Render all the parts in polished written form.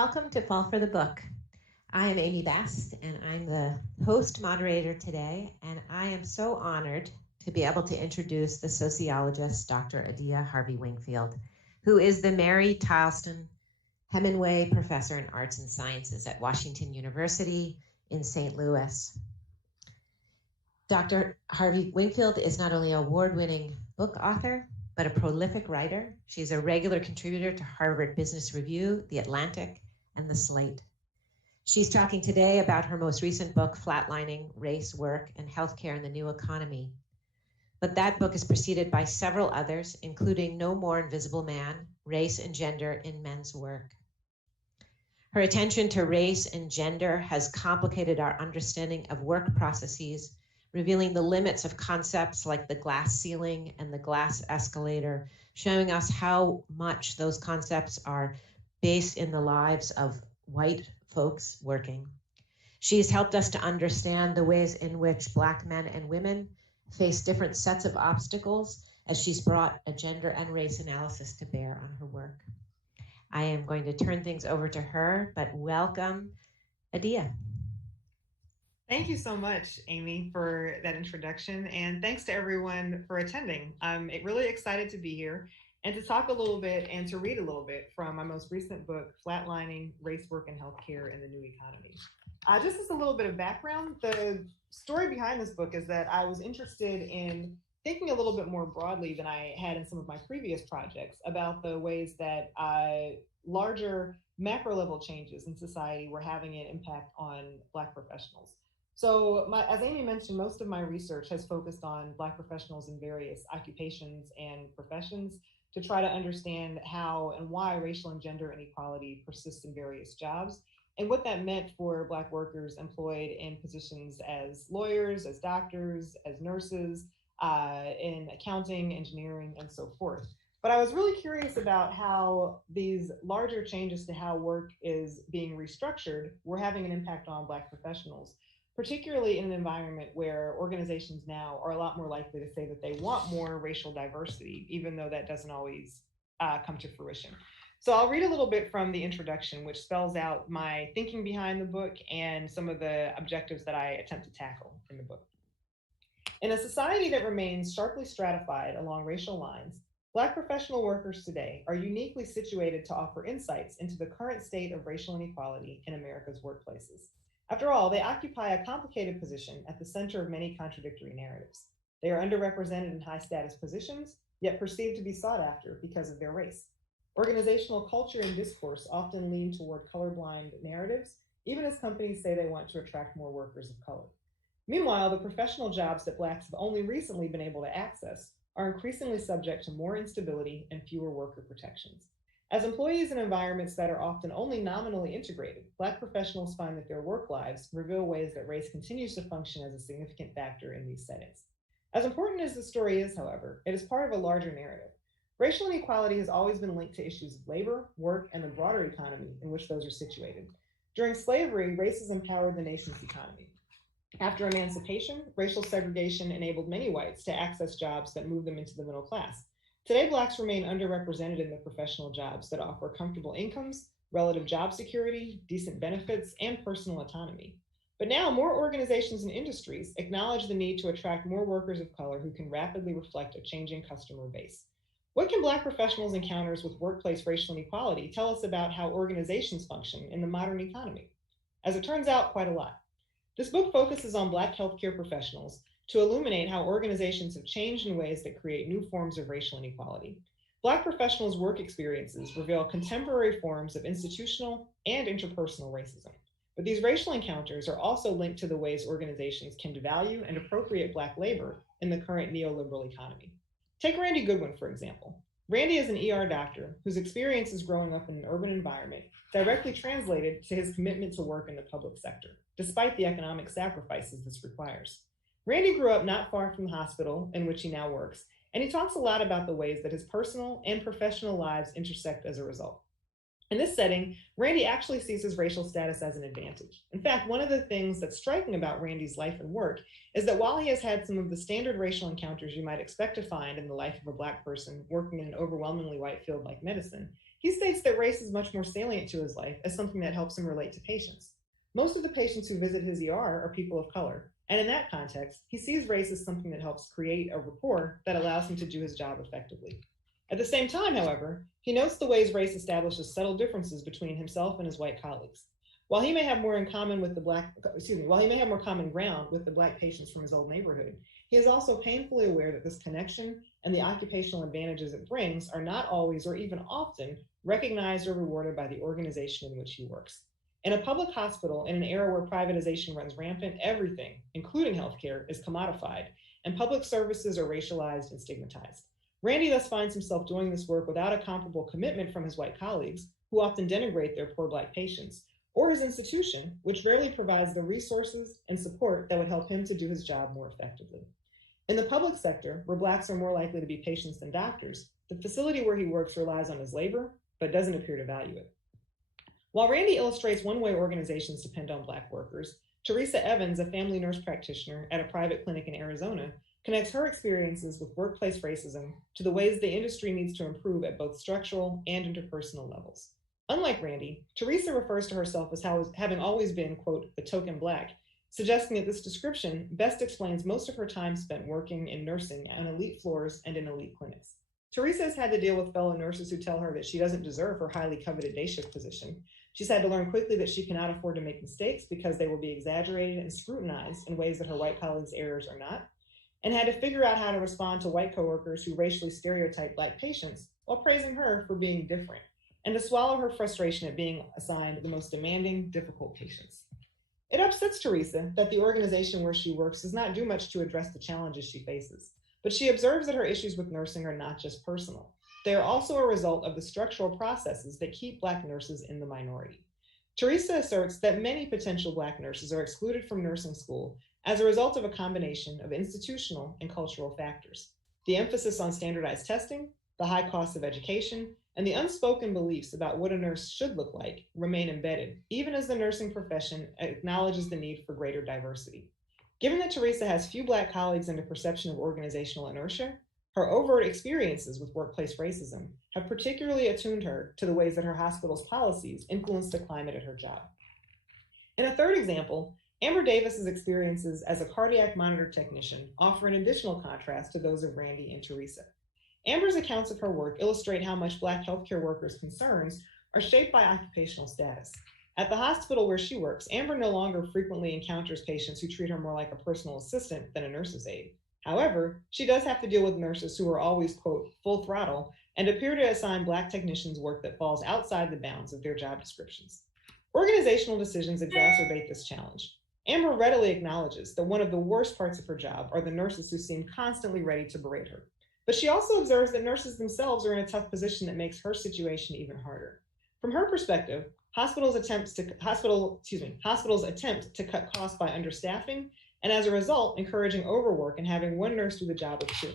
Welcome to Fall for the Book. I am Amy Best, and I'm the host moderator today, and I am so honored to be able to introduce the sociologist, Dr. Adia Harvey Wingfield, who is the Mary Tileston Hemingway Professor in Arts and Sciences at Washington University in St. Louis. Dr. Harvey Wingfield is not only an award-winning book author, but a prolific writer. She's a regular contributor to Harvard Business Review, The Atlantic, and The Slate. She's talking today about her most recent book, Flatlining, Race, Work, and Healthcare in the New Economy. But that book is preceded by several others, including No More Invisible Man, Race and Gender in Men's Work. Her attention to race and gender has complicated our understanding of work processes, revealing the limits of concepts like the glass ceiling and the glass escalator, showing us how much those concepts are based in the lives of white folks working. She's helped us to understand the ways in which Black men and women face different sets of obstacles as she's brought a gender and race analysis to bear on her work. I am going to turn things over to her, but welcome, Adia. Thank you so much, Amy, for that introduction, and thanks to everyone for attending. I'm really excited to be here and to talk a little bit and to read a little bit from my most recent book, Flatlining, Race, Work, and Healthcare in the New Economy. Just as a little bit of background, the story behind this book is that I was interested in thinking a little bit more broadly than I had in some of my previous projects about the ways that larger macro level changes in society were having an impact on Black professionals. So as Amy mentioned, most of my research has focused on Black professionals in various occupations and professions to try to understand how and why racial and gender inequality persists in various jobs and what that meant for Black workers employed in positions as lawyers, as doctors, as nurses, in accounting, engineering, and so forth. But I was really curious about how these larger changes to how work is being restructured were having an impact on Black professionals, particularly in an environment where organizations now are a lot more likely to say that they want more racial diversity, even though that doesn't always come to fruition. So I'll read a little bit from the introduction, which spells out my thinking behind the book and some of the objectives that I attempt to tackle in the book. In a society that remains sharply stratified along racial lines, Black professional workers today are uniquely situated to offer insights into the current state of racial inequality in America's workplaces. After all, they occupy a complicated position at the center of many contradictory narratives. They are underrepresented in high status positions, yet perceived to be sought after because of their race. Organizational culture and discourse often lean toward colorblind narratives, even as companies say they want to attract more workers of color. Meanwhile, the professional jobs that Blacks have only recently been able to access are increasingly subject to more instability and fewer worker protections. As employees in environments that are often only nominally integrated, Black professionals find that their work lives reveal ways that race continues to function as a significant factor in these settings. As important as the story is, however, it is part of a larger narrative. Racial inequality has always been linked to issues of labor, work, and the broader economy in which those are situated. During slavery, races empowered the nation's economy. After emancipation, racial segregation enabled many whites to access jobs that moved them into the middle class. Today, Blacks remain underrepresented in the professional jobs that offer comfortable incomes, relative job security, decent benefits, and personal autonomy. But now, more organizations and industries acknowledge the need to attract more workers of color who can rapidly reflect a changing customer base. What can Black professionals' encounters with workplace racial inequality tell us about how organizations function in the modern economy? As it turns out, quite a lot. This book focuses on Black healthcare professionals to illuminate how organizations have changed in ways that create new forms of racial inequality. Black professionals' work experiences reveal contemporary forms of institutional and interpersonal racism. But these racial encounters are also linked to the ways organizations can devalue and appropriate Black labor in the current neoliberal economy. Take Randy Goodwin, for example. Randy is an ER doctor whose experiences growing up in an urban environment directly translated to his commitment to work in the public sector, despite the economic sacrifices this requires. Randy grew up not far from the hospital in which he now works, and he talks a lot about the ways that his personal and professional lives intersect as a result. In this setting, Randy actually sees his racial status as an advantage. In fact, one of the things that's striking about Randy's life and work is that while he has had some of the standard racial encounters you might expect to find in the life of a Black person working in an overwhelmingly white field like medicine, He states that race is much more salient to his life as something that helps him relate to patients. Most of the patients who visit his ER are people of color, and in that context, he sees race as something that helps create a rapport that allows him to do his job effectively. At the same time, however, he notes the ways race establishes subtle differences between himself and his white colleagues. While he may have more common ground with the Black patients from his old neighborhood, he is also painfully aware that this connection and the occupational advantages it brings are not always or even often recognized or rewarded by the organization in which he works. In a public hospital, in an era where privatization runs rampant, everything, including healthcare, is commodified, and public services are racialized and stigmatized. Randy thus finds himself doing this work without a comparable commitment from his white colleagues, who often denigrate their poor Black patients, or his institution, which rarely provides the resources and support that would help him to do his job more effectively. In the public sector, where Blacks are more likely to be patients than doctors, the facility where he works relies on his labor, but doesn't appear to value it. While Randy illustrates one way organizations depend on Black workers, Teresa Evans, a family nurse practitioner at a private clinic in Arizona, connects her experiences with workplace racism to the ways the industry needs to improve at both structural and interpersonal levels. Unlike Randy, Teresa refers to herself as having always been, quote, the token Black, suggesting that this description best explains most of her time spent working in nursing on elite floors and in elite clinics. Teresa has had to deal with fellow nurses who tell her that she doesn't deserve her highly coveted day shift position. She's had to learn quickly that she cannot afford to make mistakes because they will be exaggerated and scrutinized in ways that her white colleagues' errors are not, and had to figure out how to respond to white coworkers who racially stereotype Black patients while praising her for being different, and to swallow her frustration at being assigned the most demanding, difficult patients. It upsets Teresa that the organization where she works does not do much to address the challenges she faces, but she observes that her issues with nursing are not just personal. They are also a result of the structural processes that keep Black nurses in the minority. Teresa asserts that many potential Black nurses are excluded from nursing school as a result of a combination of institutional and cultural factors. The emphasis on standardized testing, the high cost of education, and the unspoken beliefs about what a nurse should look like remain embedded, even as the nursing profession acknowledges the need for greater diversity. Given that Teresa has few Black colleagues and a perception of organizational inertia, her overt experiences with workplace racism have particularly attuned her to the ways that her hospital's policies influence the climate at her job. In a third example, Amber Davis's experiences as a cardiac monitor technician offer an additional contrast to those of Randy and Teresa. Amber's accounts of her work illustrate how much Black healthcare workers' concerns are shaped by occupational status. At the hospital where she works, Amber no longer frequently encounters patients who treat her more like a personal assistant than a nurse's aide. However, she does have to deal with nurses who are always, quote, full throttle and appear to assign Black technicians work that falls outside the bounds of their job descriptions. Organizational decisions exacerbate this challenge. Amber readily acknowledges that one of the worst parts of her job are the nurses who seem constantly ready to berate her. But she also observes that nurses themselves are in a tough position that makes her situation even harder. From her perspective, hospitals attempt to cut costs by understaffing, and as a result, encouraging overwork and having one nurse do the job of two.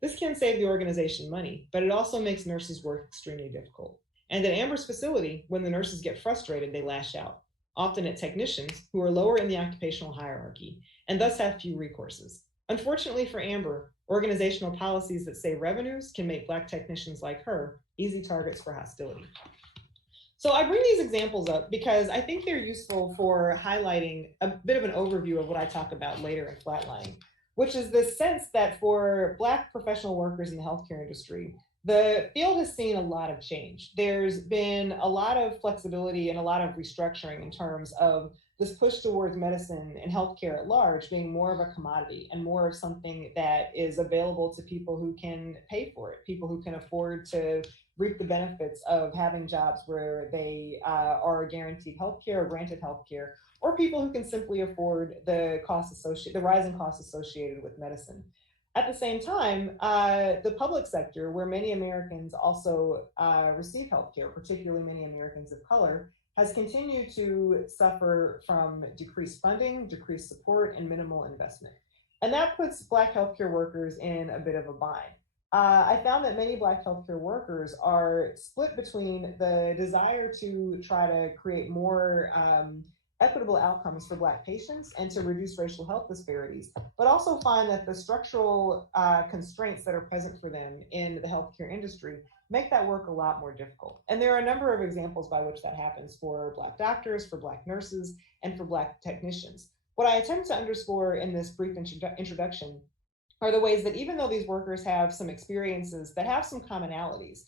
This can save the organization money, but it also makes nurses' work extremely difficult. And at Amber's facility, when the nurses get frustrated, they lash out, often at technicians who are lower in the occupational hierarchy, and thus have few recourses. Unfortunately for Amber, organizational policies that save revenues can make Black technicians like her easy targets for hostility. So I bring these examples up because I think they're useful for highlighting a bit of an overview of what I talk about later in Flatlining, which is this sense that for Black professional workers in the healthcare industry, the field has seen a lot of change. There's been a lot of flexibility and a lot of restructuring in terms of this push towards medicine and healthcare at large being more of a commodity and more of something that is available to people who can pay for it, people who can afford to reap the benefits of having jobs where they are guaranteed healthcare or granted healthcare, or people who can simply afford the rising costs associated with medicine. At the same time, the public sector, where many Americans also receive healthcare, particularly many Americans of color, has continued to suffer from decreased funding, decreased support, and minimal investment. And that puts Black healthcare workers in a bit of a bind. I found that many Black healthcare workers are split between the desire to try to create more equitable outcomes for Black patients and to reduce racial health disparities, but also find that the structural constraints that are present for them in the healthcare industry make that work a lot more difficult. And there are a number of examples by which that happens for Black doctors, for Black nurses, and for Black technicians. What I attempt to underscore in this brief introduction are the ways that even though these workers have some experiences that have some commonalities,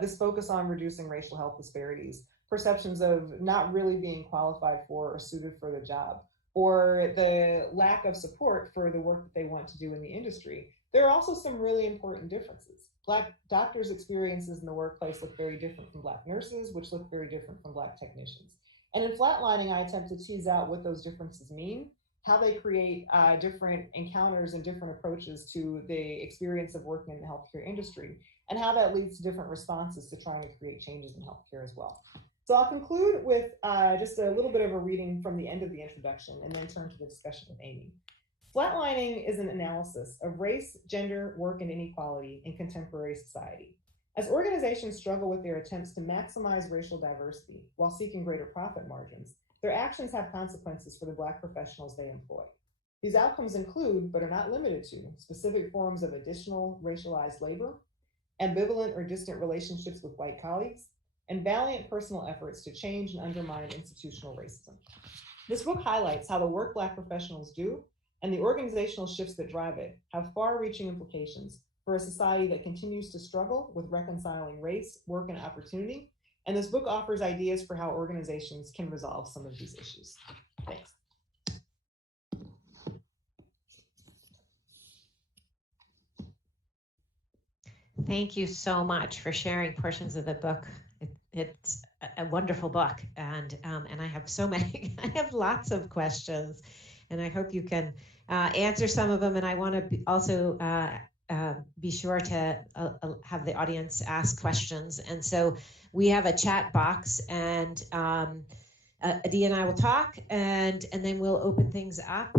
this focus on reducing racial health disparities, perceptions of not really being qualified for or suited for the job, or the lack of support for the work that they want to do in the industry, there are also some really important differences. Black doctors' experiences in the workplace look very different from Black nurses, which look very different from Black technicians. And in Flatlining, I attempt to tease out what those differences mean, how they create different encounters and different approaches to the experience of working in the healthcare industry, and how that leads to different responses to trying to create changes in healthcare as well. So I'll conclude with just a little bit of a reading from the end of the introduction and then turn to the discussion with Amy. Flatlining is an analysis of race, gender, work, and inequality in contemporary society. As organizations struggle with their attempts to maximize racial diversity while seeking greater profit margins, their actions have consequences for the Black professionals they employ. These outcomes include, but are not limited to, specific forms of additional racialized labor, ambivalent or distant relationships with white colleagues, and valiant personal efforts to change and undermine institutional racism. This book highlights how the work Black professionals do and the organizational shifts that drive it have far-reaching implications for a society that continues to struggle with reconciling race, work, and opportunity. And this book offers ideas for how organizations can resolve some of these issues. Thanks. Thank you so much for sharing portions of the book. It's a wonderful book, and I have so many. I have lots of questions, and I hope you can answer some of them. And I want to also be sure to have the audience ask questions. And so we have a chat box, and Adia and I will talk, and then we'll open things up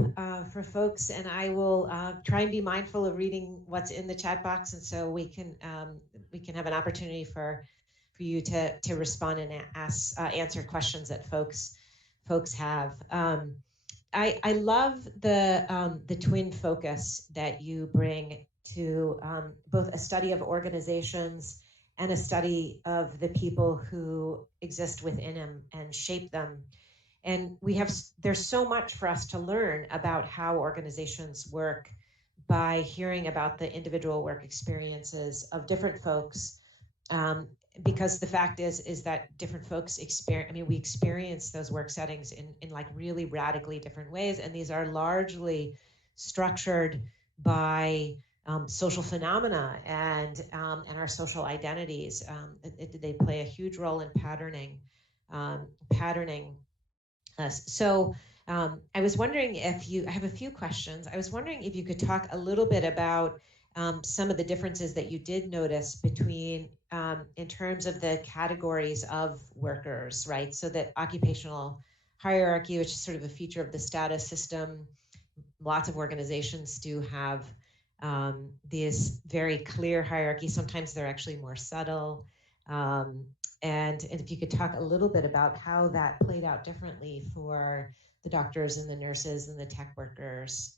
for folks. And I will try and be mindful of reading what's in the chat box, and so we can have an opportunity for you to respond and answer questions that folks have. I love the twin focus that you bring to both a study of organizations and a study of the people who exist within them and shape them. And there's so much for us to learn about how organizations work by hearing about the individual work experiences of different folks. Because the fact is that different folks we experience those work settings in like really radically different ways. And these are largely structured by social phenomena and our social identities. They play a huge role in patterning us. So I was wondering I have a few questions. I was wondering if you could talk a little bit about some of the differences that you did notice between in terms of the categories of workers, right? So that occupational hierarchy, which is sort of a feature of the status system, lots of organizations do have these very clear hierarchies. Sometimes they're actually more subtle. And if you could talk a little bit about how that played out differently for the doctors and the nurses and the tech workers.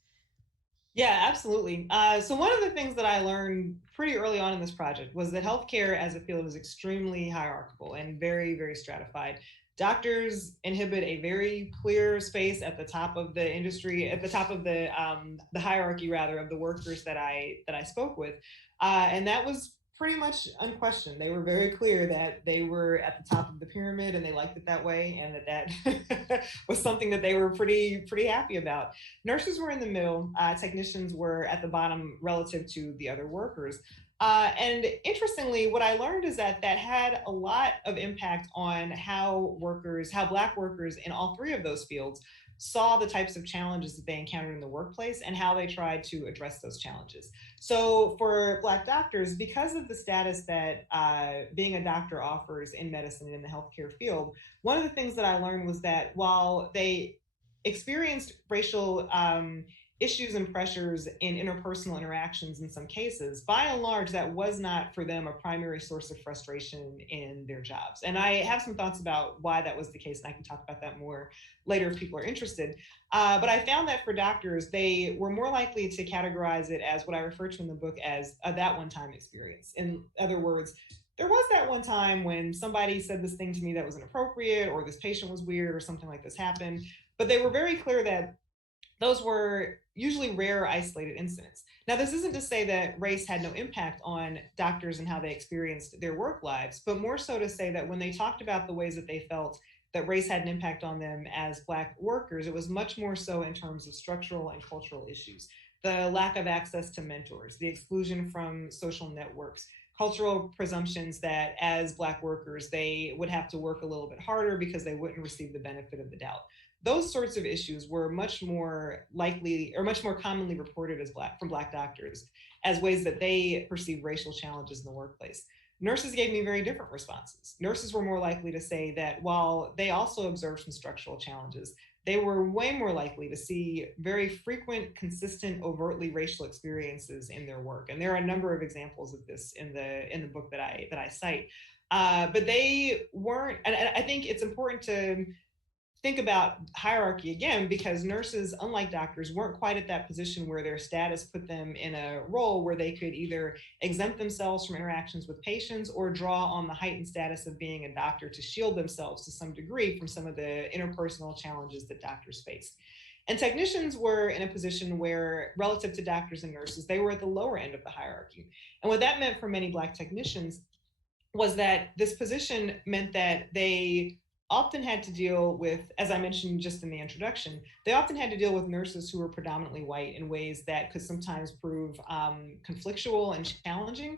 Yeah, absolutely. So one of the things that I learned pretty early on in this project was that healthcare as a field is extremely hierarchical and very, very stratified. Doctors inhabit a very clear space at the top of the industry, at the top of the hierarchy, rather, of the workers that I spoke with, and that was pretty much unquestioned. They were very clear that they were at the top of the pyramid, and they liked it that way, and that was something that they were pretty happy about. Nurses were in the middle. Technicians were at the bottom relative to the other workers. And interestingly, what I learned is that had a lot of impact on how Black workers in all three of those fields saw the types of challenges that they encountered in the workplace and how they tried to address those challenges. So for Black doctors, because of the status that being a doctor offers in medicine and in the healthcare field, one of the things that I learned was that while they experienced racial issues and pressures in interpersonal interactions in some cases, by and large, that was not for them a primary source of frustration in their jobs. And I have some thoughts about why that was the case, and I can talk about that more later if people are interested. But I found that for doctors, they were more likely to categorize it as what I refer to in the book as a that one time experience. In other words, there was that one time when somebody said this thing to me that was inappropriate, or this patient was weird, or something like this happened. But they were very clear that those were usually rare, isolated incidents. Now, this isn't to say that race had no impact on doctors and how they experienced their work lives, but more so to say that when they talked about the ways that they felt that race had an impact on them as Black workers, it was much more so in terms of structural and cultural issues. The lack of access to mentors, the exclusion from social networks, cultural presumptions that as Black workers, they would have to work a little bit harder because they wouldn't receive the benefit of the doubt. Those sorts of issues were much more likely or much more commonly reported as from Black doctors as ways that they perceive racial challenges in the workplace. Nurses gave me very different responses. Nurses were more likely to say that while they also observed some structural challenges, they were way more likely to see very frequent, consistent, overtly racial experiences in their work. And there are a number of examples of this in the book that I cite. But they weren't, and I think it's important to think about hierarchy again, because nurses, unlike doctors, weren't quite at that position where their status put them in a role where they could either exempt themselves from interactions with patients or draw on the heightened status of being a doctor to shield themselves to some degree from some of the interpersonal challenges that doctors faced. And technicians were in a position where, relative to doctors and nurses, they were at the lower end of the hierarchy. And what that meant for many Black technicians was that this position meant that they often had to deal with, as I mentioned just in the introduction, they often had to deal with nurses who were predominantly white in ways that could sometimes prove conflictual and challenging.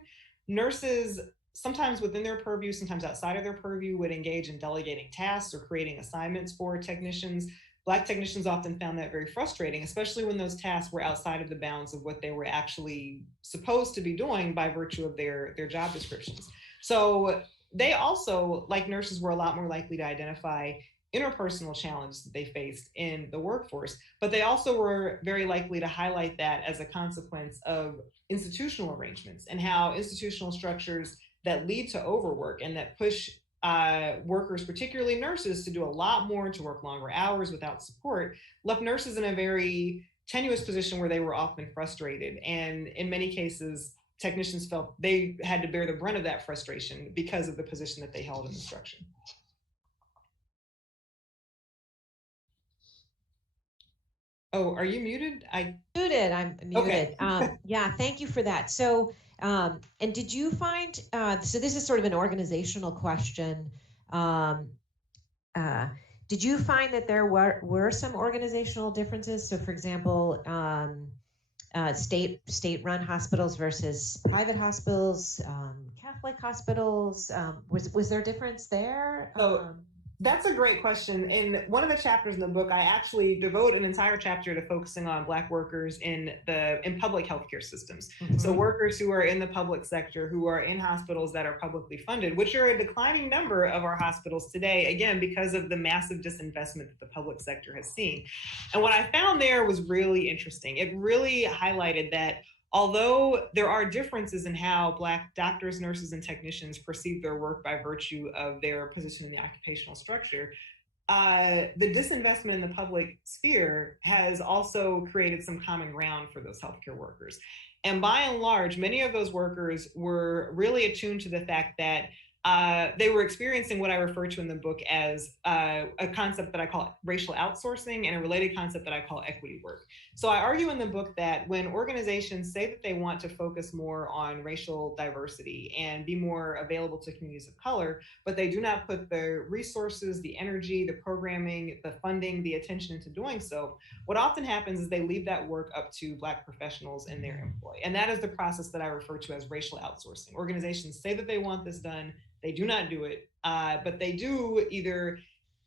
Nurses, sometimes within their purview, sometimes outside of their purview, would engage in delegating tasks or creating assignments for technicians. Black technicians often found that very frustrating, especially when those tasks were outside of the bounds of what they were actually supposed to be doing by virtue of their job descriptions. So they also, like nurses, were a lot more likely to identify interpersonal challenges that they faced in the workforce, but they also were very likely to highlight that as a consequence of institutional arrangements and how institutional structures that lead to overwork and that push workers, particularly nurses, to do a lot more, to work longer hours without support, left nurses in a very tenuous position where they were often frustrated. And in many cases, technicians felt they had to bear the brunt of that frustration because of the position that they held in the structure. Oh, are you muted? I'm muted. Okay. Yeah, thank you for that. So, and did you find, so this is sort of an organizational question. Did you find that there were some organizational differences? So for example, state-run hospitals versus private hospitals, Catholic hospitals. Was there a difference there? So that's a great question. In one of the chapters in the book, I actually devote an entire chapter to focusing on Black workers in public healthcare systems. Mm-hmm. So workers who are in the public sector, who are in hospitals that are publicly funded, which are a declining number of our hospitals today, again, because of the massive disinvestment that the public sector has seen. And what I found there was really interesting. It really highlighted that although there are differences in how Black doctors, nurses, and technicians perceive their work by virtue of their position in the occupational structure, the disinvestment in the public sphere has also created some common ground for those healthcare workers. And by and large, many of those workers were really attuned to the fact that they were experiencing what I refer to in the book as a concept that I call racial outsourcing and a related concept that I call equity work. So I argue in the book that when organizations say that they want to focus more on racial diversity and be more available to communities of color, but they do not put the resources, the energy, the programming, the funding, the attention into doing so, what often happens is they leave that work up to Black professionals and their employee. And that is the process that I refer to as racial outsourcing. Organizations say that they want this done, they do not do it, but they do either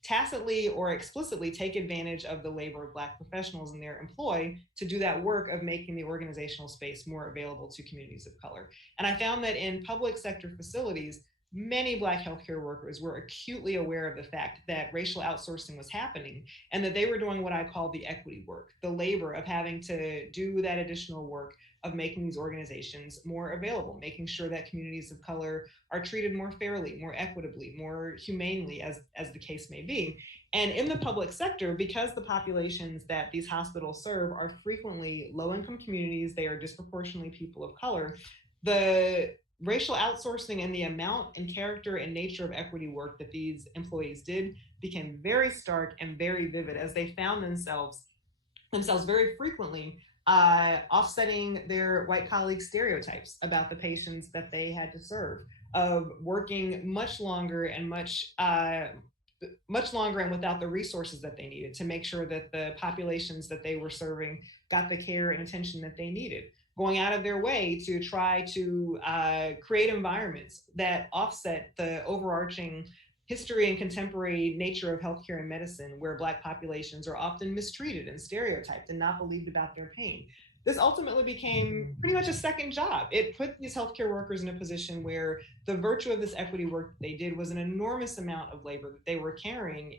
tacitly or explicitly take advantage of the labor of Black professionals in their employ to do that work of making the organizational space more available to communities of color. And I found that in public sector facilities, many Black healthcare workers were acutely aware of the fact that racial outsourcing was happening and that they were doing what I call the equity work, the labor of having to do that additional work of making these organizations more available, making sure that communities of color are treated more fairly, more equitably, more humanely, as the case may be. And in the public sector, because the populations that these hospitals serve are frequently low income communities, they are disproportionately people of color, the racial outsourcing and the amount and character and nature of equity work that these employees did became very stark and very vivid as they found themselves very frequently offsetting their white colleague stereotypes about the patients that they had to serve, of working much longer and without the resources that they needed to make sure that the populations that they were serving got the care and attention that they needed, going out of their way to try to create environments that offset the overarching history and contemporary nature of healthcare and medicine, where Black populations are often mistreated and stereotyped and not believed about their pain. This ultimately became pretty much a second job. It put these healthcare workers in a position where the virtue of this equity work that they did was an enormous amount of labor that they were carrying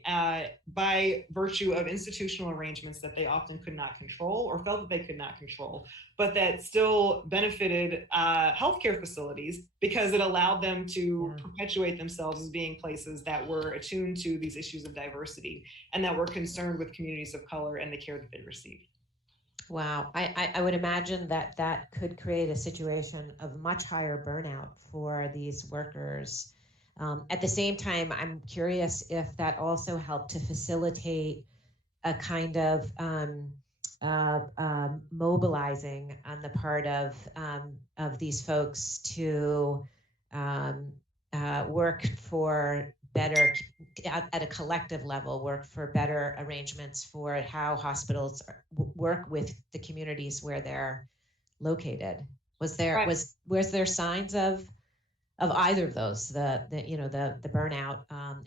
by virtue of institutional arrangements that they often could not control or felt that they could not control, but that still benefited healthcare facilities because it allowed them to perpetuate themselves as being places that were attuned to these issues of diversity and that were concerned with communities of color and the care that they received. Wow. I would imagine that that could create a situation of much higher burnout for these workers. At the same time, I'm curious if that also helped to facilitate a kind of mobilizing on the part of these folks to work for better, at a collective level, work for better arrangements for how hospitals work with the communities where they're located. Was there signs of either of those, the burnout,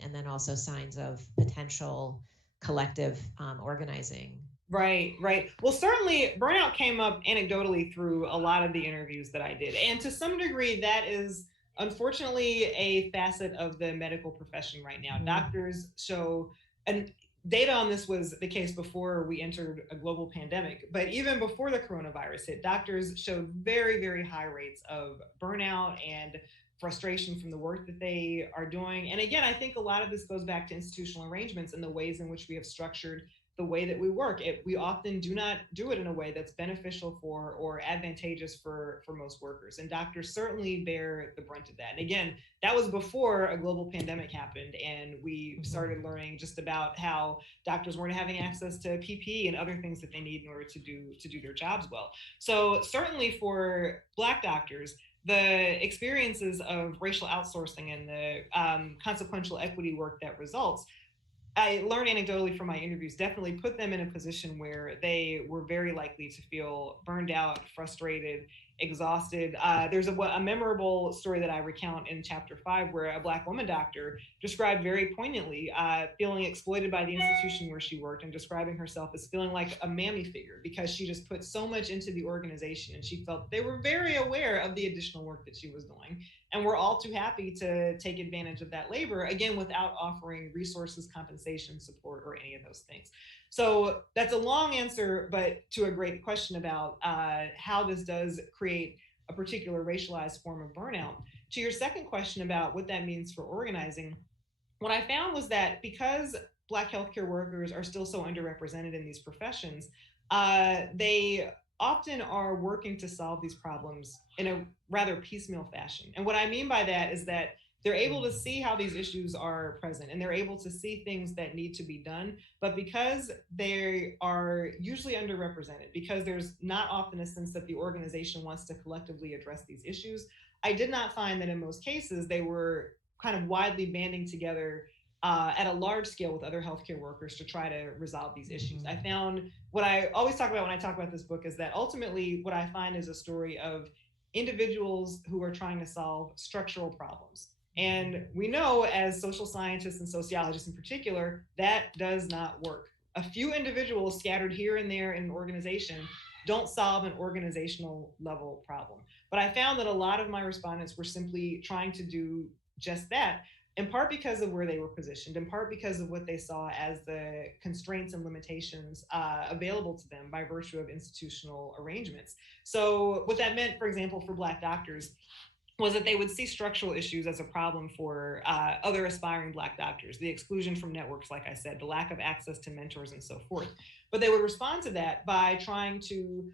and then also signs of potential collective organizing? Right. Well, certainly burnout came up anecdotally through a lot of the interviews that I did. And to some degree, that is unfortunately a facet of the medical profession right now. Doctors show, and data on this was the case before we entered a global pandemic, but even before the coronavirus hit, doctors showed very, very high rates of burnout and frustration from the work that they are doing. And again, I think a lot of this goes back to institutional arrangements and the ways in which we have structured the way that we work. We often do not do it in a way that's beneficial for or advantageous for most workers. And doctors certainly bear the brunt of that. And again, that was before a global pandemic happened and we started learning just about how doctors weren't having access to PPE and other things that they need in order to do their jobs well. So certainly for Black doctors, the experiences of racial outsourcing and the consequential equity work that results, I learned anecdotally from my interviews, definitely put them in a position where they were very likely to feel burned out, frustrated, exhausted. There's a memorable story that I recount in chapter 5 where a Black woman doctor described very poignantly feeling exploited by the institution where she worked and describing herself as feeling like a mammy figure because she just put so much into the organization and she felt they were very aware of the additional work that she was doing. And we're all too happy to take advantage of that labor, again, without offering resources, compensation, support, or any of those things. So that's a long answer, but to a great question about how this does create a particular racialized form of burnout. To your second question about what that means for organizing, what I found was that because Black healthcare workers are still so underrepresented in these professions, they often are working to solve these problems in a rather piecemeal fashion. And what I mean by that is that they're able to see how these issues are present and they're able to see things that need to be done. But because they are usually underrepresented, because there's not often a sense that the organization wants to collectively address these issues, I did not find that in most cases they were kind of widely banding together at a large scale with other healthcare workers to try to resolve these issues. I found what I always talk about when I talk about this book is that ultimately what I find is a story of individuals who are trying to solve structural problems. And we know as social scientists and sociologists in particular, that does not work. A few individuals scattered here and there in an organization don't solve an organizational level problem. But I found that a lot of my respondents were simply trying to do just that, in part because of where they were positioned, in part because of what they saw as the constraints and limitations available to them by virtue of institutional arrangements. So what that meant, for example, for Black doctors, was that they would see structural issues as a problem for other aspiring Black doctors, the exclusion from networks, like I said, the lack of access to mentors and so forth. But they would respond to that by trying to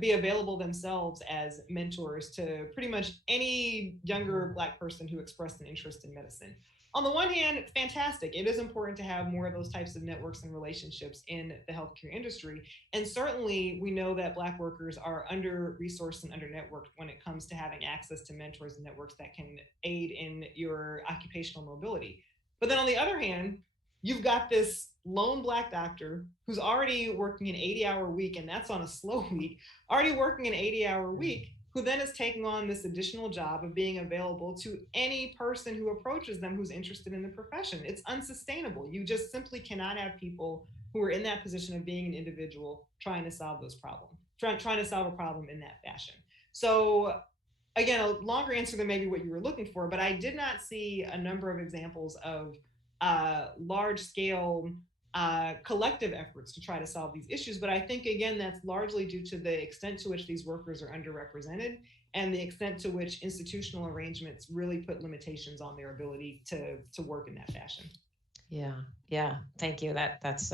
be available themselves as mentors to pretty much any younger Black person who expressed an interest in medicine. On the one hand, it's fantastic. It is important to have more of those types of networks and relationships in the healthcare industry. And certainly, we know that Black workers are under resourced and under networked when it comes to having access to mentors and networks that can aid in your occupational mobility. But then on the other hand, you've got this lone Black doctor who's already working an 80-hour week, and that's on a slow week, already working an 80-hour week, who then is taking on this additional job of being available to any person who approaches them who's interested in the profession. It's unsustainable. You just simply cannot have people who are in that position of being an individual trying to solve those problems, trying to solve a problem in that fashion. So again, a longer answer than maybe what you were looking for, but I did not see a number of examples of large scale collective efforts to try to solve these issues. But I think, again, that's largely due to the extent to which these workers are underrepresented and the extent to which institutional arrangements really put limitations on their ability to work in that fashion. Yeah. Thank you. That's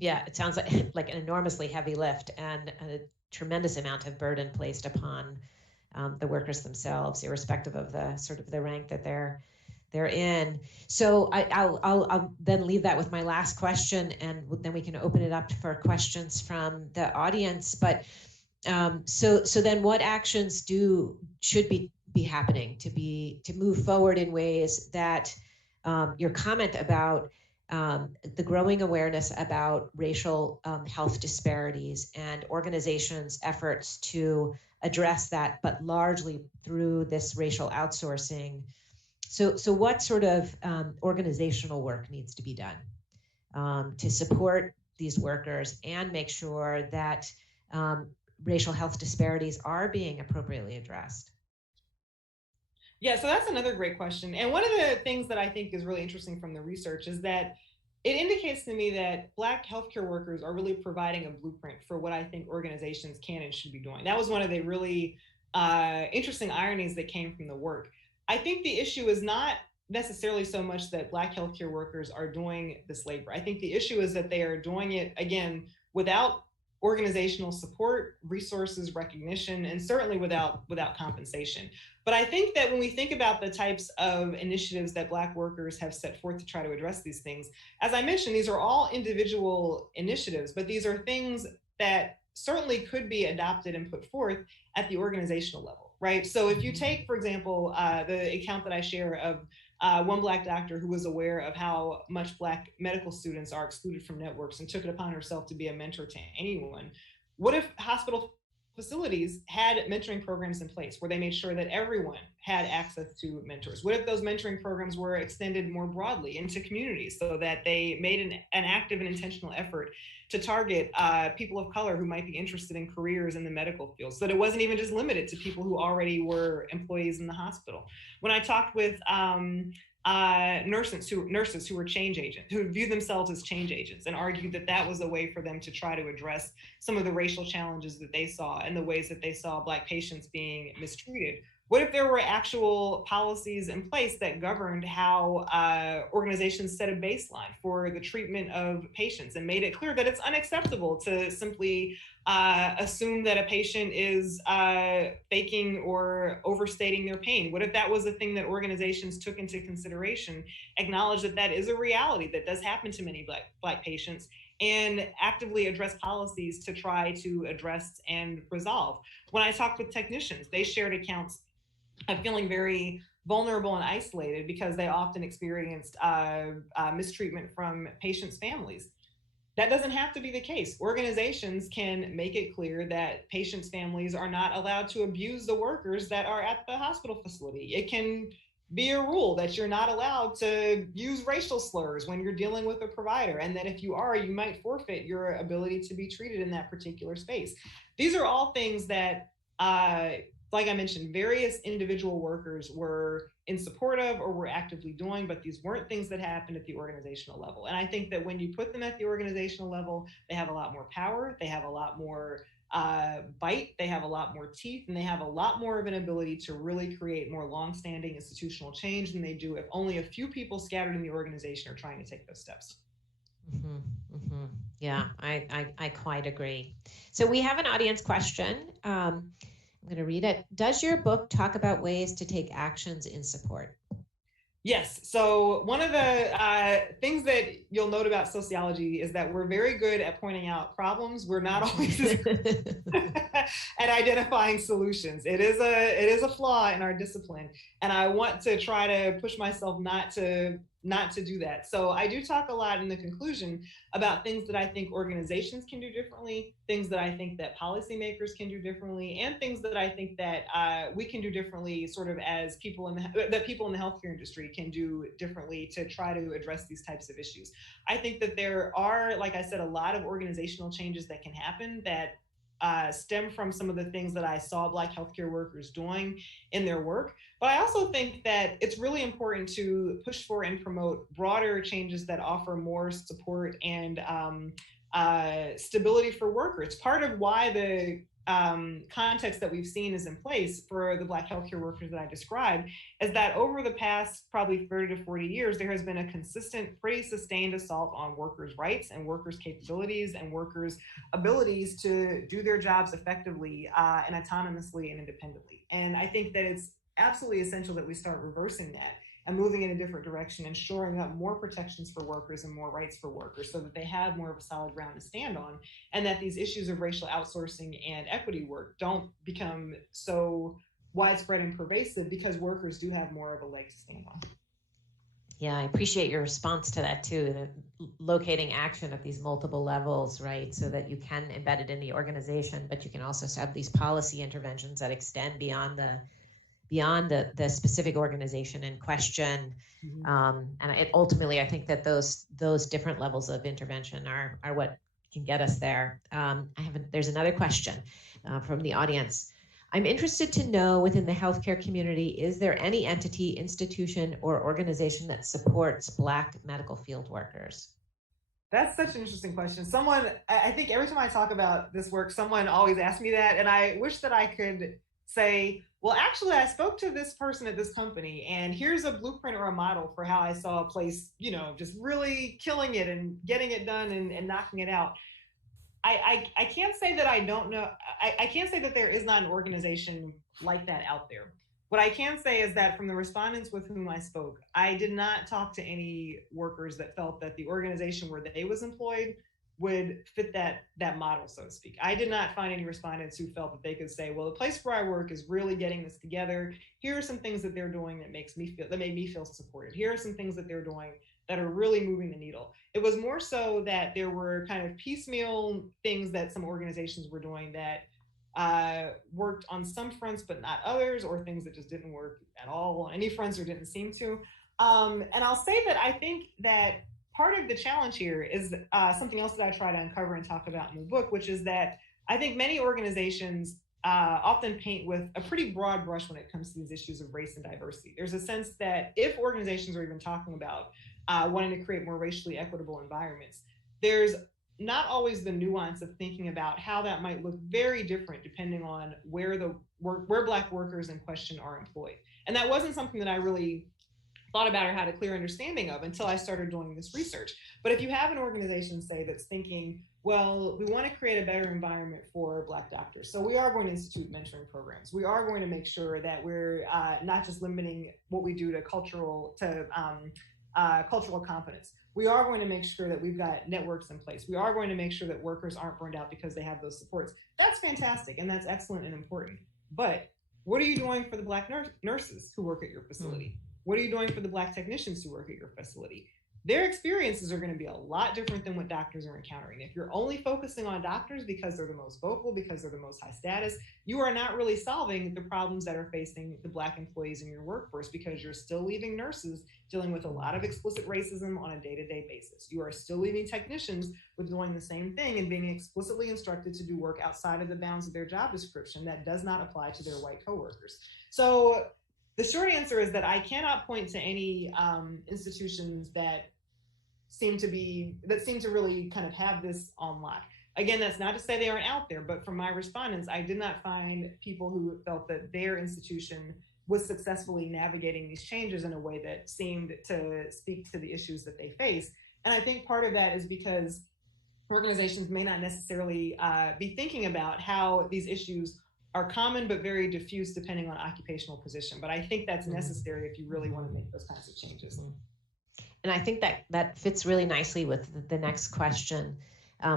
yeah, it sounds like an enormously heavy lift and a tremendous amount of burden placed upon the workers themselves, irrespective of the sort of the rank that they're in. So I'll then leave that with my last question, and then we can open it up for questions from the audience. But so then, what actions should be happening to move forward in ways that your comment about the growing awareness about racial health disparities and organizations' efforts to address that, but largely through this racial outsourcing. So what sort of organizational work needs to be done to support these workers and make sure that racial health disparities are being appropriately addressed? Yeah, so that's another great question. And one of the things that I think is really interesting from the research is that it indicates to me that Black healthcare workers are really providing a blueprint for what I think organizations can and should be doing. That was one of the really interesting ironies that came from the work. I think the issue is not necessarily so much that Black healthcare workers are doing this labor. I think the issue is that they are doing it, again, without organizational support, resources, recognition, and certainly without compensation. But I think that when we think about the types of initiatives that Black workers have set forth to try to address these things, as I mentioned, these are all individual initiatives, but these are things that certainly could be adopted and put forth at the organizational level, right? So if you take, for example, the account that I share of one Black doctor who was aware of how much Black medical students are excluded from networks and took it upon herself to be a mentor to anyone. What if hospital facilities had mentoring programs in place where they made sure that everyone had access to mentors? What if those mentoring programs were extended more broadly into communities so that they made an active and intentional effort to target people of color who might be interested in careers in the medical field, so that it wasn't even just limited to people who already were employees in the hospital? When I talked with nurses who were change agents, who viewed themselves as change agents, and argued that that was a way for them to try to address some of the racial challenges that they saw and the ways that they saw Black patients being mistreated. What if there were actual policies in place that governed how organizations set a baseline for the treatment of patients and made it clear that it's unacceptable to simply assume that a patient is faking or overstating their pain? What if that was a thing that organizations took into consideration, acknowledged that that is a reality that does happen to many Black patients, and actively address policies to try to address and resolve? When I talked with technicians, they shared accounts of feeling very vulnerable and isolated because they often experienced mistreatment from patients' families. That doesn't have to be the case. Organizations can make it clear that patients' families are not allowed to abuse the workers that are at the hospital facility. It can be a rule that you're not allowed to use racial slurs when you're dealing with a provider, and that if you are, you might forfeit your ability to be treated in that particular space. These are all things that like I mentioned, various individual workers were in support of or were actively doing, but these weren't things that happened at the organizational level. And I think that when you put them at the organizational level, they have a lot more power, they have a lot more bite, they have a lot more teeth, and they have a lot more of an ability to really create more long-standing institutional change than they do if only a few people scattered in the organization are trying to take those steps. Mm-hmm, mm-hmm. Yeah, I quite agree. So we have an audience question. I'm going to read it. Does your book talk about ways to take actions in support? Yes. So one of the things that you'll note about sociology is that we're very good at pointing out problems. We're not always at identifying solutions. It is a flaw in our discipline, and I want to try to push myself not to do that. So I do talk a lot in the conclusion about things that I think organizations can do differently, things that I think that policymakers can do differently, and things that I think that we can do differently, sort of as people in the healthcare industry can do differently to try to address these types of issues. I think that there are, like I said, a lot of organizational changes that can happen that stem from some of the things that I saw Black healthcare workers doing in their work. But I also think that it's really important to push for and promote broader changes that offer more support and stability for workers. Part of why the context that we've seen is in place for the Black healthcare workers that I described is that over the past probably 30 to 40 years, there has been a consistent, pretty sustained assault on workers' rights and workers' capabilities and workers' abilities to do their jobs effectively and autonomously and independently. And I think that it's absolutely essential that we start reversing that and moving in a different direction and shoring up more protections for workers and more rights for workers so that they have more of a solid ground to stand on, and that these issues of racial outsourcing and equity work don't become so widespread and pervasive because workers do have more of a leg to stand on. Yeah, I appreciate your response to that too, locating action at these multiple levels, right? So that you can embed it in the organization, but you can also have these policy interventions that extend beyond the specific organization in question. Mm-hmm. And ultimately, I think that those different levels of intervention are what can get us there. There's another question from the audience. I'm interested to know, within the healthcare community, is there any entity, institution, or organization that supports Black medical field workers? That's such an interesting question. I think every time I talk about this work, someone always asks me that, and I wish that I could say, well, actually, I spoke to this person at this company, and here's a blueprint or a model for how I saw a place, just really killing it and getting it done and knocking it out. I can't say that I don't know. I can't say that there is not an organization like that out there. What I can say is that from the respondents with whom I spoke, I did not talk to any workers that felt that the organization where they was employed would fit that model, so to speak. I did not find any respondents who felt that they could say, well, the place where I work is really getting this together. Here are some things that they're doing that made me feel supported. Here are some things that they're doing that are really moving the needle. It was more so that there were kind of piecemeal things that some organizations were doing that worked on some fronts but not others, or things that just didn't work at all on any fronts or didn't seem to. And I'll say that I think that part of the challenge here is something else that I try to uncover and talk about in the book, which is that I think many organizations often paint with a pretty broad brush when it comes to these issues of race and diversity. There's a sense that if organizations are even talking about wanting to create more racially equitable environments, there's not always the nuance of thinking about how that might look very different depending on where Black workers in question are employed. And that wasn't something that I really thought about or had a clear understanding of until I started doing this research. But if you have an organization, say, that's thinking, well, we want to create a better environment for Black doctors, so we are going to institute mentoring programs. We are going to make sure that we're not just limiting what we do to cultural competence. We are going to make sure that we've got networks in place. We are going to make sure that workers aren't burned out because they have those supports. That's fantastic, and that's excellent and important. But what are you doing for the Black nurses who work at your facility? What are you doing for the Black technicians who work at your facility? their experiences are going to be a lot different than what doctors are encountering. If you're only focusing on doctors because they're the most vocal, because they're the most high status, you are not really solving the problems that are facing the Black employees in your workforce, because you're still leaving nurses dealing with a lot of explicit racism on a day-to-day basis. You are still leaving technicians with doing the same thing and being explicitly instructed to do work outside of the bounds of their job description that does not apply to their white coworkers. So the short answer is that I cannot point to any institutions that seem to really kind of have this on lock. Again, that's not to say they aren't out there, but from my respondents, I did not find people who felt that their institution was successfully navigating these changes in a way that seemed to speak to the issues that they face. And I think part of that is because organizations may not necessarily be thinking about how these issues are common but very diffuse depending on occupational position. But I think that's necessary if you really want to make those kinds of changes. And I think that fits really nicely with the next question,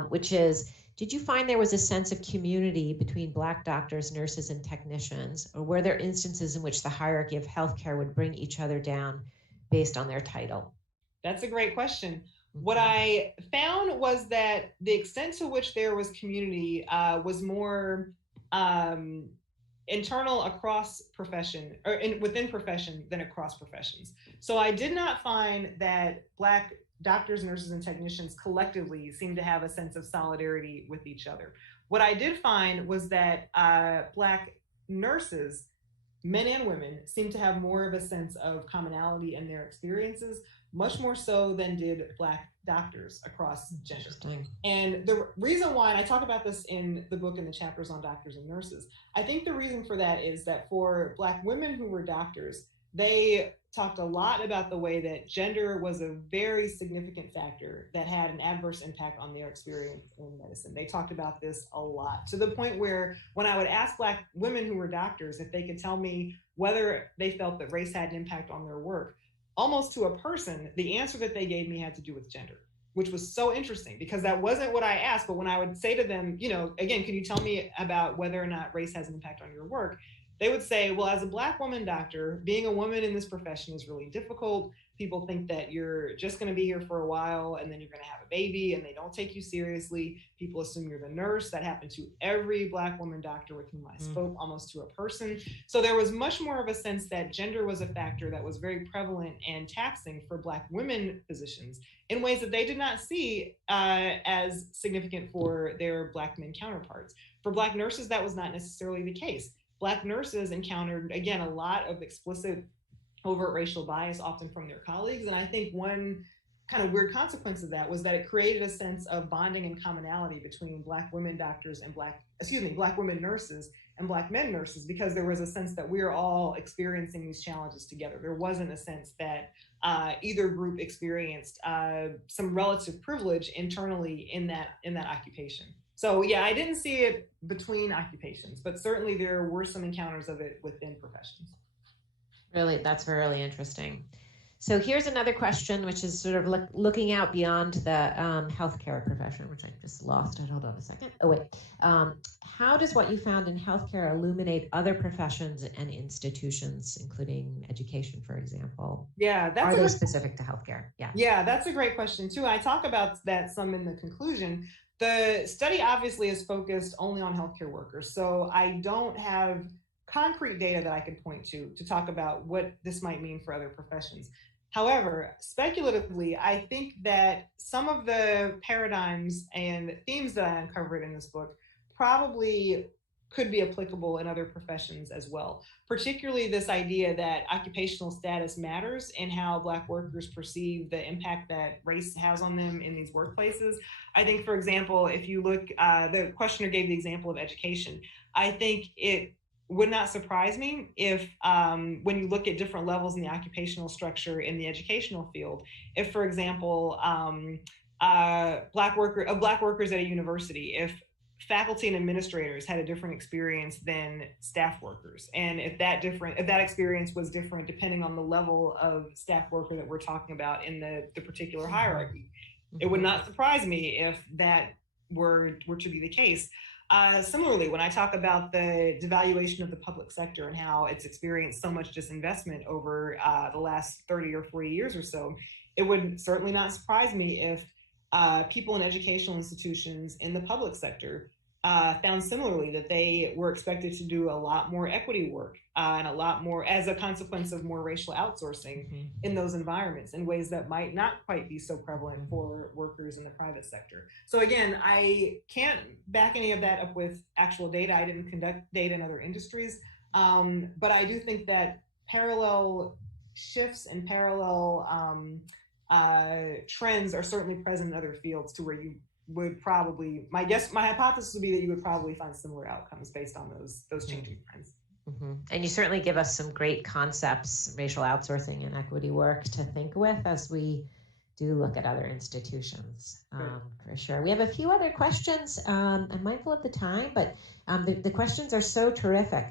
which is, did you find there was a sense of community between Black doctors, nurses, and technicians, or were there instances in which the hierarchy of healthcare would bring each other down based on their title? That's a great question. What I found was that the extent to which there was community was more internal across profession, or within profession, than across professions. So I did not find that Black doctors, nurses, and technicians collectively seemed to have a sense of solidarity with each other. What I did find was that Black nurses, men and women, seemed to have more of a sense of commonality in their experiences, much more so than did Black doctors across gender. And the reason why, and I talk about this in the book in the chapters on doctors and nurses, I think the reason for that is that for Black women who were doctors, they talked a lot about the way that gender was a very significant factor that had an adverse impact on their experience in medicine. They talked about this a lot, to the point where when I would ask Black women who were doctors if they could tell me whether they felt that race had an impact on their work, almost to a person, the answer that they gave me had to do with gender, which was so interesting because that wasn't what I asked. But when I would say to them, again, can you tell me about whether or not race has an impact on your work? They would say, well, as a Black woman doctor, being a woman in this profession is really difficult. People think that you're just going to be here for a while and then you're going to have a baby, and they don't take you seriously. People assume you're the nurse. That happened to every Black woman doctor with whom I spoke, almost to a person. So there was much more of a sense that gender was a factor that was very prevalent and taxing for Black women physicians in ways that they did not see as significant for their Black men counterparts. For Black nurses, that was not necessarily the case. Black nurses encountered, again, a lot of explicit overt racial bias, often from their colleagues. And I think one kind of weird consequence of that was that it created a sense of bonding and commonality between Black women doctors and Black women nurses and Black men nurses, because there was a sense that we are all experiencing these challenges together. There wasn't a sense that either group experienced some relative privilege internally in that occupation. So yeah, I didn't see it between occupations, but certainly there were some encounters of it within professions. Really, that's really interesting. So here's another question, which is sort of looking out beyond the healthcare profession, which I just lost. Hold on a second. Oh, wait. How does what you found in healthcare illuminate other professions and institutions, including education, for example? Yeah, are those specific to healthcare? Yeah, that's a great question too. I talk about that some in the conclusion. The study obviously is focused only on healthcare workers, so I don't have concrete data that I can point to talk about what this might mean for other professions. However, speculatively, I think that some of the paradigms and themes that I uncovered in this book probably could be applicable in other professions as well, particularly this idea that occupational status matters and how Black workers perceive the impact that race has on them in these workplaces. I think, for example, if you look, the questioner gave the example of education. I think it would not surprise me if when you look at different levels in the occupational structure in the educational field, if, for example, Black workers at a university, if faculty and administrators had a different experience than staff workers, and if that experience was different depending on the level of staff worker that we're talking about in the particular hierarchy, it would not surprise me if that were to be the case. Similarly, when I talk about the devaluation of the public sector and how it's experienced so much disinvestment over the last 30 or 40 years or so, it would certainly not surprise me if people in educational institutions in the public sector found similarly that they were expected to do a lot more equity work and a lot more as a consequence of more racial outsourcing in those environments in ways that might not quite be so prevalent for workers in the private sector. So again, I can't back any of that up with actual data. I didn't conduct data in other industries, but I do think that parallel shifts and parallel trends are certainly present in other fields to where you would probably, my hypothesis would be that you would probably find similar outcomes based on those changing trends. Mm-hmm. And you certainly give us some great concepts, racial outsourcing and equity work to think with as we do look at other institutions, for sure. We have a few other questions. I'm mindful of the time, but the questions are so terrific.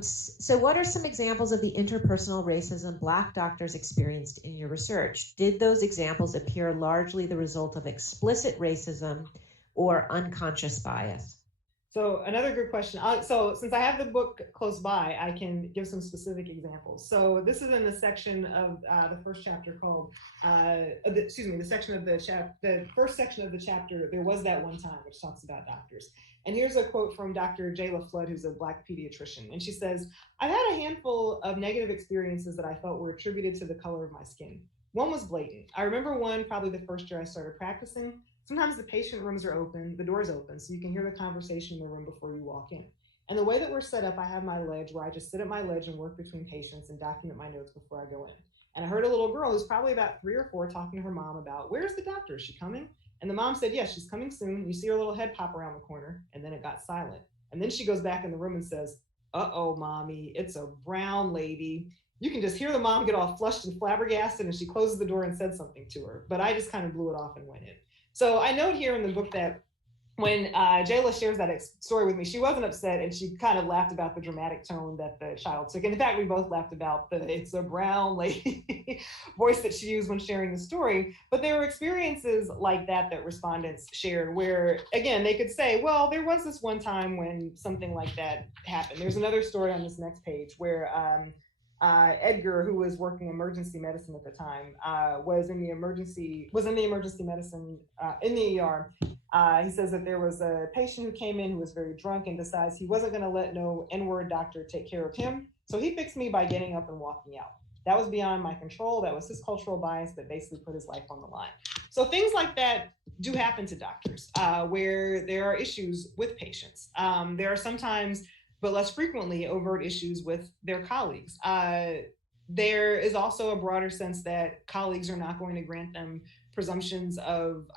So what are some examples of the interpersonal racism Black doctors experienced in your research? Did those examples appear largely the result of explicit racism or unconscious bias? So another good question. So since I have the book close by, I can give some specific examples. So this is in the section of the first chapter called, the first section of the chapter, There Was That One Time, which talks about doctors. And here's a quote from Dr. Jayla Flood, who's a Black pediatrician. And she says, "I've had a handful of negative experiences that I felt were attributed to the color of my skin. One was blatant. I remember one probably the first year I started practicing. Sometimes the patient rooms are open, the door's open, so you can hear the conversation in the room before you walk in. And the way that we're set up, I have my ledge where I just sit at my ledge and work between patients and document my notes before I go in. And I heard a little girl who's probably about 3 or 4 talking to her mom about, where's the doctor? Is she coming? And the mom said, yes, she's coming soon. You see her little head pop around the corner. And then it got silent. And then she goes back in the room and says, uh-oh, mommy, it's a brown lady. You can just hear the mom get all flushed and flabbergasted, and she closes the door and said something to her. But I just kind of blew it off and went in. So I note here in the book that when Jayla shares that story with me, she wasn't upset, and she kind of laughed about the dramatic tone that the child took. And in fact, we both laughed about the "it's a brown lady" voice that she used when sharing the story. But there were experiences like that that respondents shared where, again, they could say, well, there was this one time when something like that happened. There's another story on this next page where Edgar, who was working emergency medicine at the time, was in the emergency medicine in the ER. He says that there was a patient who came in who was very drunk and decides he wasn't going to let no N-word doctor take care of him. So he fixed me by getting up and walking out. That was beyond my control. That was his cultural bias that basically put his life on the line. So things like that do happen to doctors where there are issues with patients. There are sometimes, but less frequently, overt issues with their colleagues. There is also a broader sense that colleagues are not going to grant them presumptions of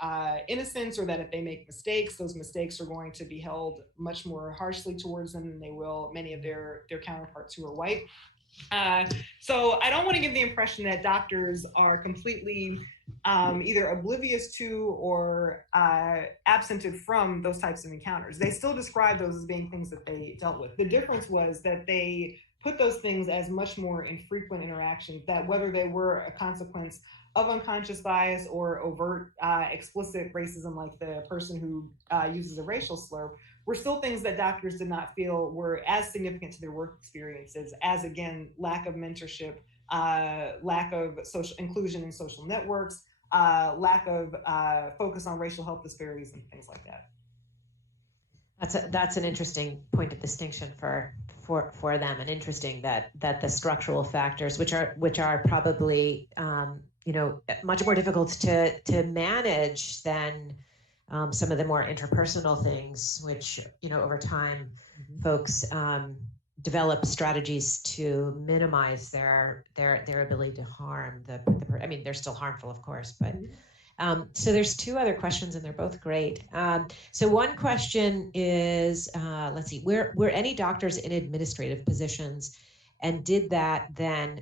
innocence, or that if they make mistakes, those mistakes are going to be held much more harshly towards them than they will many of their counterparts who are white. So I don't want to give the impression that doctors are completely either oblivious to or absented from those types of encounters. They still describe those as being things that they dealt with. The difference was that they put those things as much more infrequent interactions, that whether they were a consequence of unconscious bias or overt explicit racism, like the person who uses a racial slur, were still things that doctors did not feel were as significant to their work experiences as, again, lack of mentorship, lack of social inclusion in social networks, lack of focus on racial health disparities and things like that. That's an interesting point of distinction for them, and interesting that the structural factors, which are probably much more difficult to manage than some of the more interpersonal things, which over time folks develop strategies to minimize their ability to harm the I mean, they're still harmful, of course, but so there's 2 other questions, and they're both great. So one question is, let's see, were any doctors in administrative positions, and did that then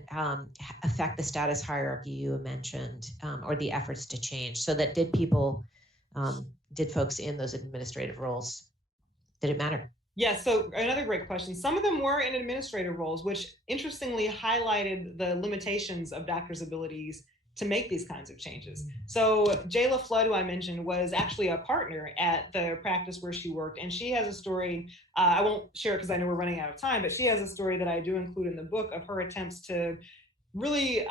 affect the status hierarchy you mentioned, or the efforts to change? So that did folks in those administrative roles, did it matter? Yes, so another great question. Some of them were in administrative roles, which interestingly highlighted the limitations of doctors' abilities to make these kinds of changes. So Jayla Flood, who I mentioned, was actually a partner at the practice where she worked. And she has a story, I won't share it because I know we're running out of time, but she has a story that I do include in the book of her attempts to really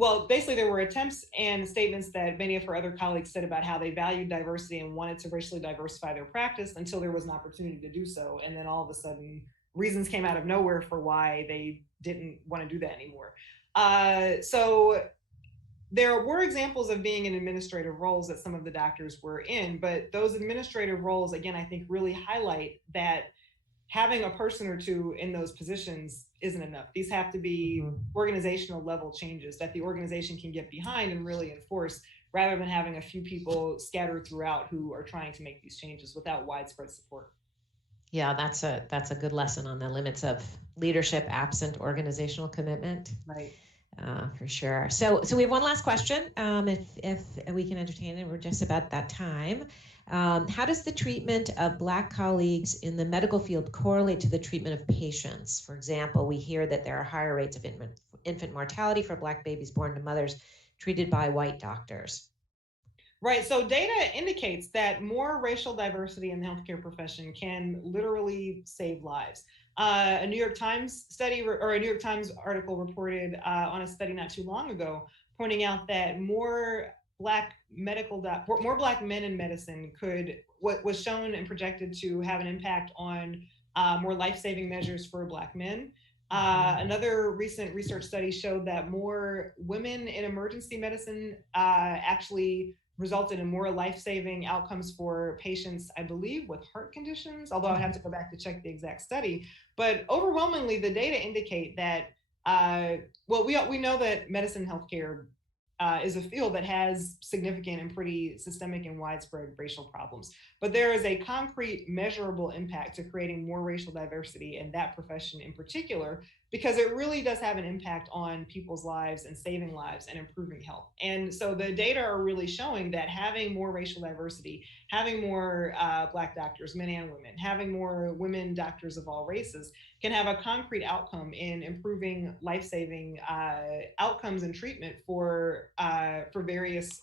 well, basically there were attempts and statements that many of her other colleagues said about how they valued diversity and wanted to racially diversify their practice until there was an opportunity to do so. And then all of a sudden, reasons came out of nowhere for why they didn't want to do that anymore. So there were examples of being in administrative roles that some of the doctors were in, but those administrative roles, again, I think really highlight that having a person or two in those positions isn't enough. These have to be organizational level changes that the organization can get behind and really enforce, rather than having a few people scattered throughout who are trying to make these changes without widespread support. Yeah, that's a good lesson on the limits of leadership absent organizational commitment. Right. For sure. So we have one last question, if we can entertain it. We're just about that time. How does the treatment of Black colleagues in the medical field correlate to the treatment of patients? For example, we hear that there are higher rates of infant mortality for Black babies born to mothers treated by white doctors. Right. So data indicates that more racial diversity in the healthcare profession can literally save lives. A New York Times study or a New York Times article reported on a study not too long ago, pointing out that more Black more Black men in medicine what was shown and projected to have an impact on more life-saving measures for Black men. Another recent research study showed that more women in emergency medicine actually resulted in more life-saving outcomes for patients, I believe, with heart conditions, although I'd have to go back to check the exact study. But overwhelmingly, the data indicate that, we know that medicine and healthcare is a field that has significant and pretty systemic and widespread racial problems. But there is a concrete, measurable impact to creating more racial diversity in that profession in particular, because it really does have an impact on people's lives and saving lives and improving health. And so the data are really showing that having more racial diversity, having more Black doctors, men and women, having more women doctors of all races can have a concrete outcome in improving life-saving outcomes and treatment for various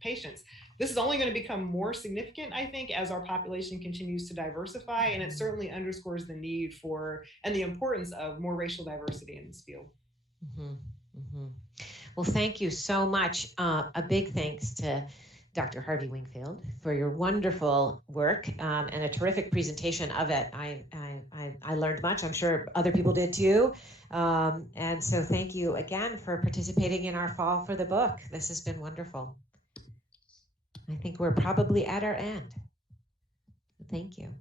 patients. This is only going to become more significant, I think, as our population continues to diversify, and it certainly underscores the need for and the importance of more racial diversity in this field. Mm-hmm. Mm-hmm. Well, thank you so much. A big thanks to Dr. Harvey Wingfield for your wonderful work and a terrific presentation of it. I learned much. I'm sure other people did too. And so thank you again for participating in our Fall for the Book. This has been wonderful. I think we're probably at our end. Thank you.